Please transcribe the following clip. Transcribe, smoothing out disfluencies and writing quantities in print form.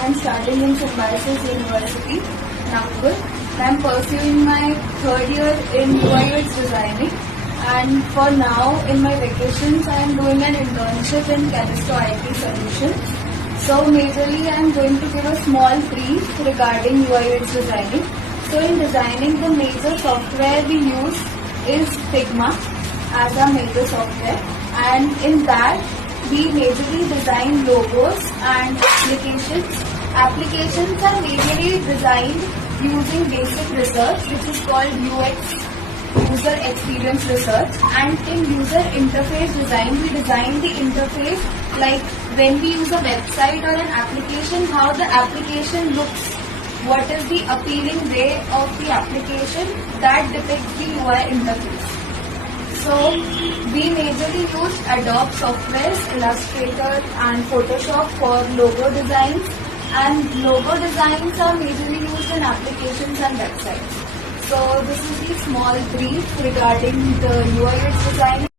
I'm studying in Symbiosis University, Nagpur. I'm pursuing my third year in UI/UX designing, and for now, in my vacations, I'm doing an internship in Callisto IT Solutions. So majorly, I'm going to give a small brief regarding UI/UX designing. So in designing, the major software we use is Figma as our major software, and in that we majorly design logos and applications. Applications are majorly designed using basic research, which is called UX, user experience research. And in user interface design, we design the interface, like when we use a website or an application, how the application looks, what is the appealing way of the application that depicts the UI interface. So we majorly use Adobe softwares, Illustrator and Photoshop for logo designs, and logo designs are majorly used in applications and websites. So this is the small brief regarding the UI/UX design.